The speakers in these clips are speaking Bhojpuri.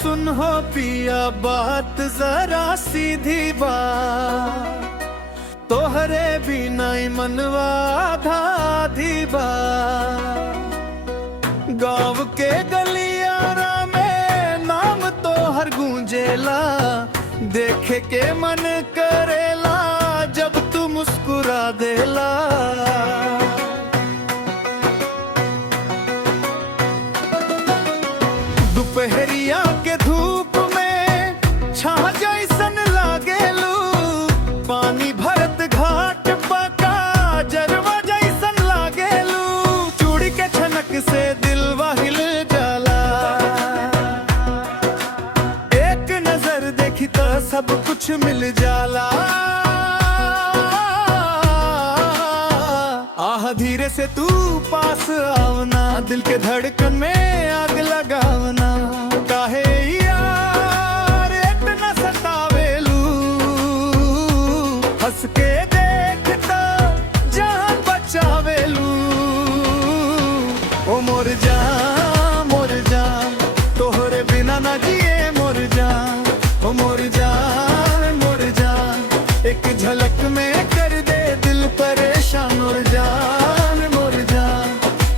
सुन हो पिया बात जरा सीधी बात, तोहरे बिना मनवा आधा आधी बात। गाँव के गलियारा में नाम तो हर गूंजेला, देखे के मन करेला जब तू मुस्कुरा देला। दोपहरिया के धूप में छा जैसन लागेलू, पानी भरत घाट पका जरवा जैसन लागेलू। चूड़ी के छनक से दिलवा हिल जाला, एक नजर देखी तो सब कुछ मिल जाला। आह धीरे से तू पास आवना, दिल के धड़कन में आग लगावना। काहे यार इतना सतावेलू, हंस के देखता जान बचावेलू। ओ मोर जान तोहरे बिना ना जिए मोर जान। ओ मोर जान एक झलक में कर दे दिल परेशान। मोर जान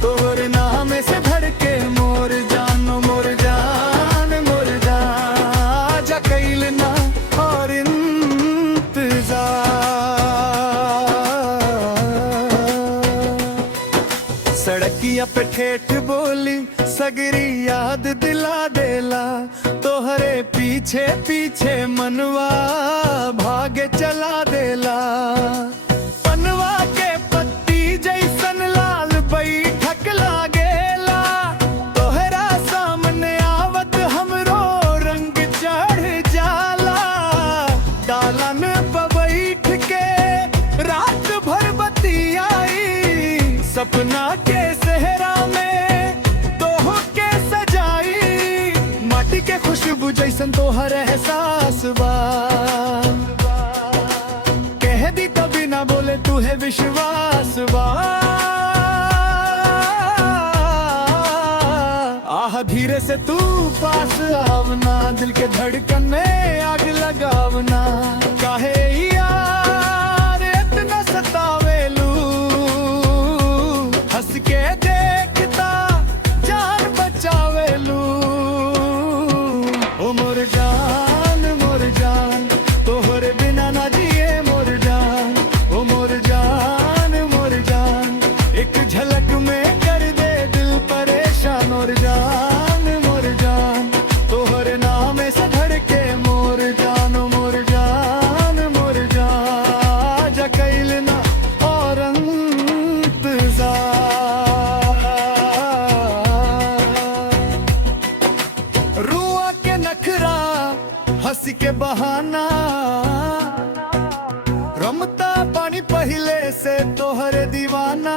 तोहरे नाम से धड़के मोर जान। मोर जान आजा कैल ना और इंतजार। सड़किया पे ठेठ बोली सगरी याद दिला देला, तोहरे पीछे पीछे मनवा भागे चला देला। पनवा के पत्ती जैसन लाल बैठक लागेला, तोहरा सामने आवत हमरो रंग चढ़ जाला। दालन पे बैठ के रात भर बतियाई, सपना के सेहरा में तोह के सजाई। माटी के खुशबू जैसन तोहर एहसास बा, कह दी कभी ना बोले तुहे विश्वास बा। आह धीरे से तू पास आवना, दिल के धड़कन में आग लगावना। काहे यार इतना सतावेलू, हंस के देखता जान बचावेलू। ओ मोर जान तोहरे बिना ना जिए मोर जान। ओ मोर जान एक झलक में कर दे दिल परेशान। मोर जान तोहरे नाम से धड़के मोर जान। मोर जान आजा कैल ना और इंतजार। रुआ के नखरा हंसी के बहाना, रमता पानी पहले से तोहरे दीवाना।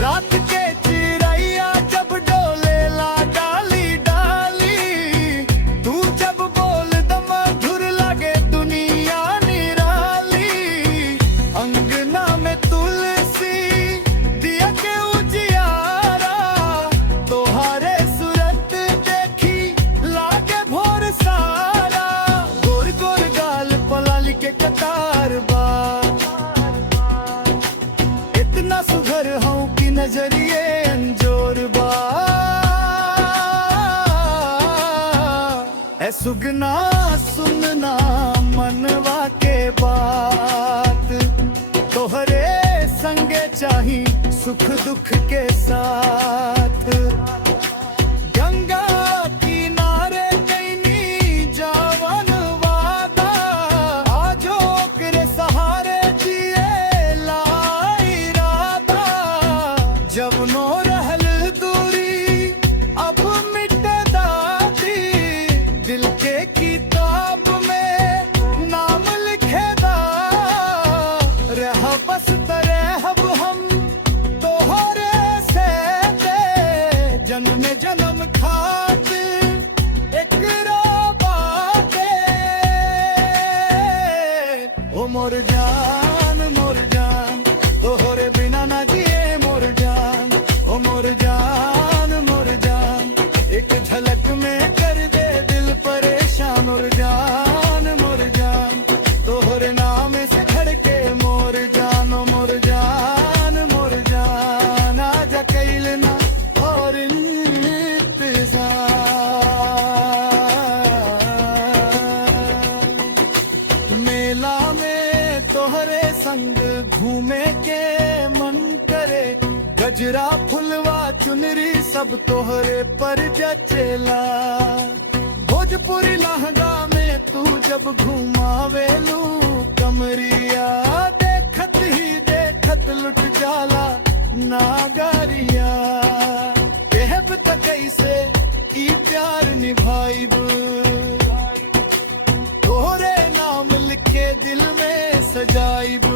रात के चिड़ैया जब डोलेला डाली डाली, तू जब बोल दम मधुर लगे दुनिया निराली। अंगना में तुलसी दिया के उजियारा, तोहारे सूरत देखी लागे भोर सारा। गोर गोर गाल पलाली के कतार बा, इतना सुघर हूँ कि नजरिए अंजोर बा। ऐ सुगना सुनना मनवा के बात, तोहरे संगे चाही सुख दुख के साथ। गंगा किनारे कैनी जावन वादा, आजो ओकरे सहारे जिए ला इरादा। जब नो रहल दूरी अब मिटे दादी, दिल के किताब में नाम लिखे दा। रह बस तरह हम तोहरे से दे गुजरा फुलवा चुनरी सब तोहरे पर जचेला। भोजपुरी लहंगा में तू जब घुमावेलू कमरिया, देखत ही देखत लुट जाला नागरिया। बेहब तक कैसे ई प्यार निभाइब, तोहरे नाम लिखे दिल में सजाइब।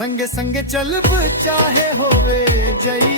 संगे संगे चलब चाहे होवे जई